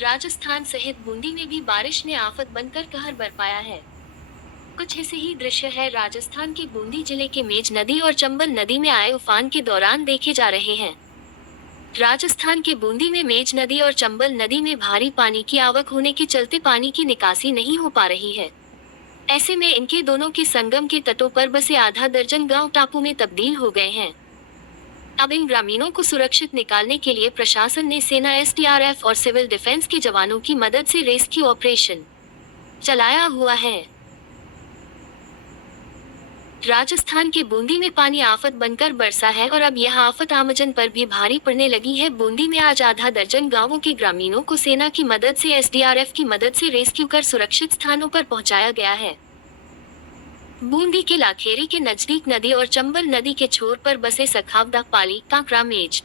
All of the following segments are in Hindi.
राजस्थान सहित बूंदी में भी बारिश ने आफत बनकर कहर बरपाया है। कुछ ऐसे ही दृश्य है राजस्थान के बूंदी जिले के मेज नदी और चंबल नदी में आए उफान के दौरान देखे जा रहे हैं। राजस्थान के बूंदी में मेज नदी और चंबल नदी में भारी पानी की आवक होने के चलते पानी की निकासी नहीं हो पा रही है। ऐसे में इनके दोनों के संगम के तटों पर बसे आधा दर्जन गांव टापू में तब्दील हो गए हैं। अब इन ग्रामीणों को सुरक्षित निकालने के लिए प्रशासन ने सेना, एसडीआरएफ और सिविल डिफेंस के जवानों की मदद से रेस्क्यू ऑपरेशन चलाया हुआ है। राजस्थान के बूंदी में पानी आफत बनकर बरसा है और अब यह आफत आमजन पर भी भारी पड़ने लगी है। बूंदी में आज आधा दर्जन गांवों के ग्रामीणों को सेना की मदद से, एसडीआरएफ की मदद से रेस्क्यू कर सुरक्षित स्थानों पर पहुंचाया गया है। बूंदी के लाखेरी के नजदीक नदी और चंबल नदी के छोर पर बसे सखावदा, पाली, कांकरा, मेज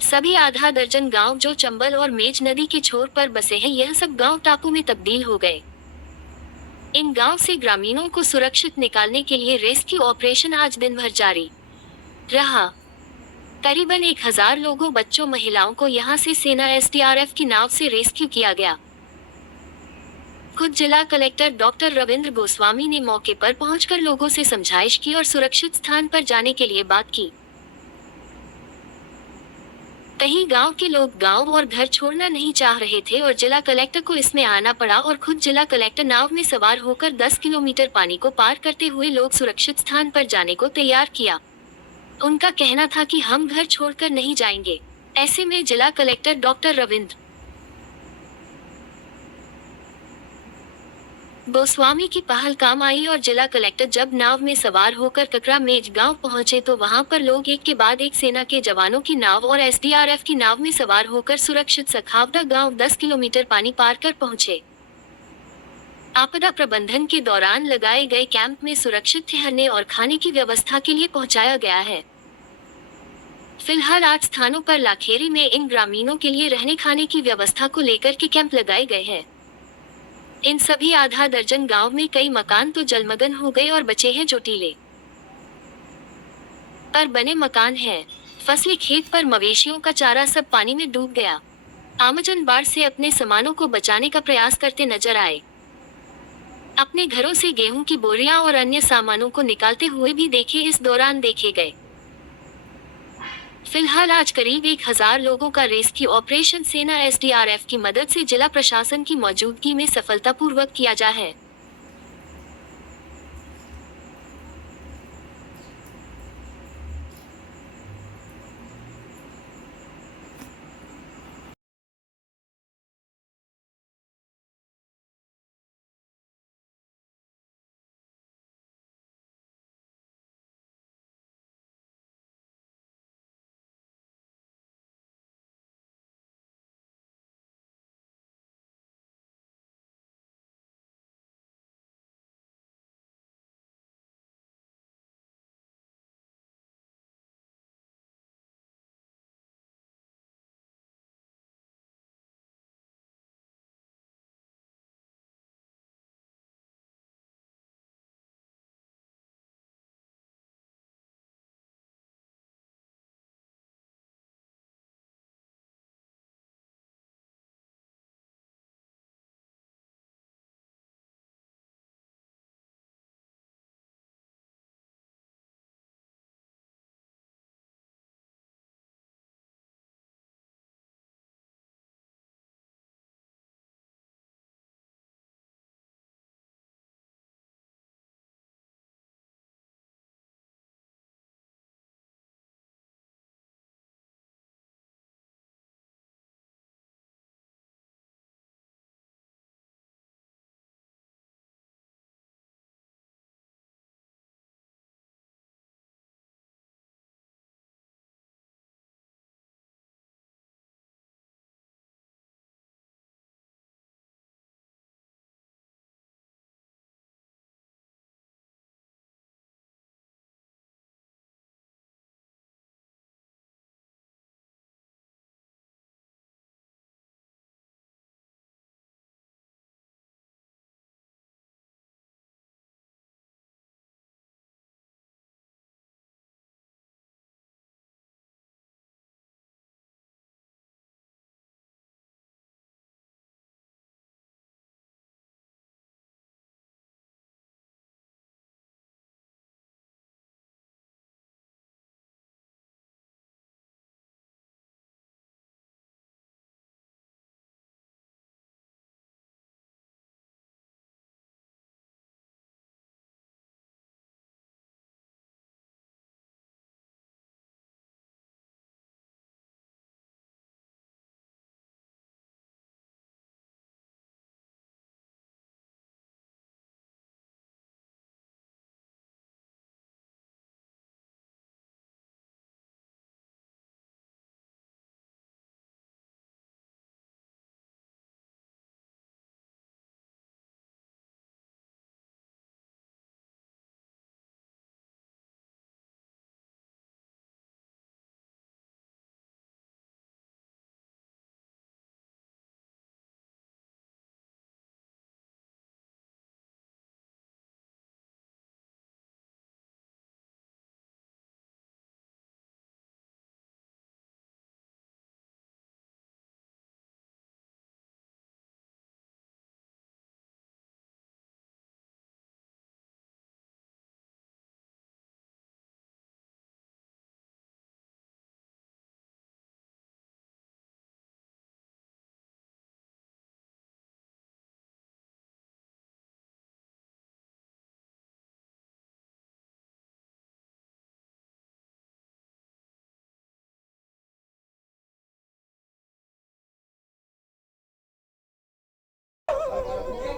सभी आधा दर्जन गांव जो चंबल और मेज नदी के छोर पर बसे हैं, यह सब गांव टापू में तब्दील हो गए। इन गांव से ग्रामीणों को सुरक्षित निकालने के लिए रेस्क्यू ऑपरेशन आज दिन भर जारी रहा। करीबन 1000 लोगों, बच्चों, महिलाओं को यहां से सेना, एसडीआरएफ की नाव से रेस्क्यू किया गया। खुद जिला कलेक्टर डॉक्टर रविंद्र गोस्वामी ने मौके पर पहुंचकर लोगों से समझाइश की और सुरक्षित स्थान पर जाने के लिए बात की। कहीं गांव के लोग गांव और घर छोड़ना नहीं चाह रहे थे और जिला कलेक्टर को इसमें आना पड़ा और खुद जिला कलेक्टर नाव में सवार होकर 10 किलोमीटर पानी को पार करते हुए लोग सुरक्षित स्थान पर जाने को तैयार किया। उनका कहना था कि हम घर छोड़कर नहीं जाएंगे। ऐसे में जिला कलेक्टर डॉक्टर रविंद्र गोस्वामी की पहल काम आई और जिला कलेक्टर जब नाव में सवार होकर ककरा मेज गांव पहुंचे तो वहां पर लोग एक के बाद एक सेना के जवानों की नाव और एसडीआरएफ की नाव में सवार होकर सुरक्षित सखावदा गांव 10 किलोमीटर पानी पार कर पहुंचे। आपदा प्रबंधन के दौरान लगाए गए कैंप में सुरक्षित ठहरने और खाने की व्यवस्था के लिए पहुंचाया गया है। फिलहाल 8 स्थानों पर लाखेरी में इन ग्रामीणों के लिए रहने खाने की व्यवस्था को लेकर के कैंप लगाए गए हैं। इन सभी आधा दर्जन गांव में कई मकान तो जलमग्न हो गए और बचे हैं जो टीले पर बने मकान हैं। फसली खेत पर मवेशियों का चारा सब पानी में डूब गया। आमजन बाढ़ से अपने सामानों को बचाने का प्रयास करते नजर आए। अपने घरों से गेहूं की बोरियां और अन्य सामानों को निकालते हुए भी इस दौरान देखे गए। फिलहाल आज करीब 1000 लोगों का रेस्क्यू ऑपरेशन सेना, एसडीआरएफ की मदद से जिला प्रशासन की मौजूदगी में सफलतापूर्वक किया जा है।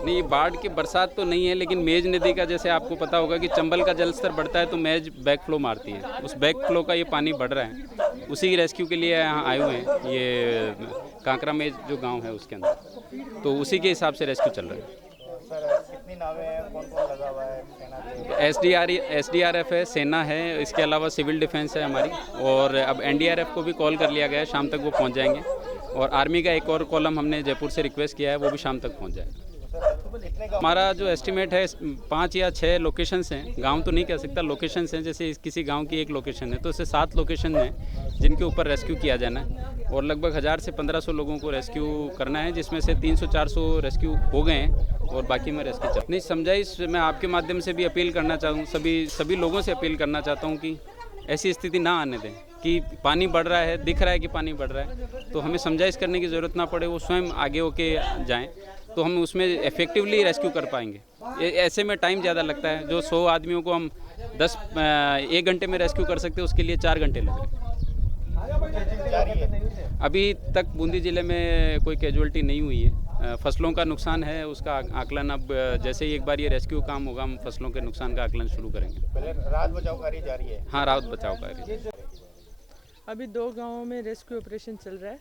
नहीं, बाढ़ की बरसात तो नहीं है, लेकिन मेज नदी का जैसे आपको पता होगा कि चंबल का जल स्तर बढ़ता है तो मेज बैक फ्लो मारती है। उस बैक फ्लो का ये पानी बढ़ रहा है, उसी की रेस्क्यू के लिए यहाँ आए हुए हैं। ये कांकरा मेज जो गांव है उसके अंदर, तो उसी के हिसाब से रेस्क्यू चल रहा है। सर कितनी नावें हैं, कौन कौन लगा हुआ है? सेना SDRF है, सेना है, इसके अलावा सिविल डिफेंस है हमारी, और अब NDRF को भी कॉल कर लिया गया है, शाम तक वो पहुंच जाएंगे। और आर्मी का एक और कॉलम हमने जयपुर से रिक्वेस्ट किया है, वो भी शाम तक पहुंच जाएगा। हमारा जो एस्टिमेट है 5 या 6 लोकेशंस हैं, गांव तो नहीं कह सकता, लोकेशंस हैं। जैसे किसी गांव की एक लोकेशन है तो इससे 7 लोकेशन हैं जिनके ऊपर रेस्क्यू किया जाना है, और लगभग 1000 से 1500 लोगों को रेस्क्यू करना है, जिसमें से 300-400 रेस्क्यू हो गए हैं और बाकी में रेस्क्यू चल नहीं। समझाइश मैं आपके माध्यम से भी अपील करना चाहूँ, सभी लोगों से अपील करना चाहता हूँ कि ऐसी स्थिति ना आने दें कि पानी बढ़ रहा है, दिख रहा है कि पानी बढ़ रहा है, तो हमें समझाइश करने की ज़रूरत ना पड़े, वो स्वयं आगे होके जाएं, तो हम उसमें इफ़ेक्टिवली रेस्क्यू कर पाएंगे। ऐसे में टाइम ज़्यादा लगता है। जो 100 आदमियों को हम 1 घंटे में रेस्क्यू कर सकते हैं, उसके लिए 4 घंटे लग रहे हैं। अभी तक बूंदी ज़िले में कोई कैजुअल्टी नहीं हुई है। फसलों का नुकसान है, उसका आकलन अब जैसे ही एक बार ये रेस्क्यू काम होगा, हम फसलों के नुकसान का आकलन शुरू करेंगे। पहले राहत बचाव कार्य जारी है। हाँ, राहत बचाव कार्य। अभी 2 गांवों में रेस्क्यू ऑपरेशन चल रहा है।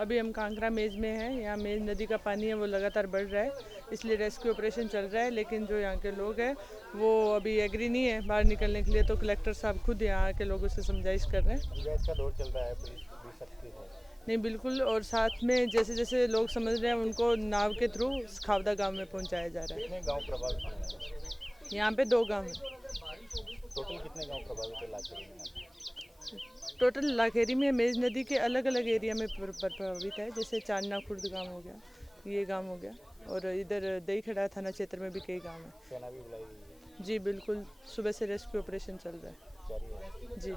अभी हम कांकरा मेज में हैं। यहाँ मेज नदी का पानी है वो लगातार बढ़ रहा है, इसलिए रेस्क्यू ऑपरेशन चल रहा है। लेकिन जो यहाँ के लोग हैं वो अभी एग्री नहीं है बाहर निकलने के लिए, तो कलेक्टर साहब खुद यहाँ के लोगों से समझाइश कर रहे हैं। इसका दौर चल रहा है, पुलिस भी सख्ती है। नहीं, बिल्कुल। और साथ में जैसे जैसे लोग समझ रहे हैं उनको नाव के थ्रू खावदा गाँव में पहुँचाया जा रहा है। कितने गाँव प्रभावित हैं? यहाँ पे 2 गाँव हैं। टोटल कितने गाँव प्रभावित है लाखेरी में? टोटल लाखेरी में मेज नदी के अलग अलग एरिया में प्रभावित है, जैसे चांदना खुर्द गांव हो गया, ये गांव हो गया, और इधर दही खड़ा थाना क्षेत्र में भी कई गांव हैं। सेना भी बुलाई गई है? जी बिल्कुल, सुबह से रेस्क्यू ऑपरेशन चल रहा है जी।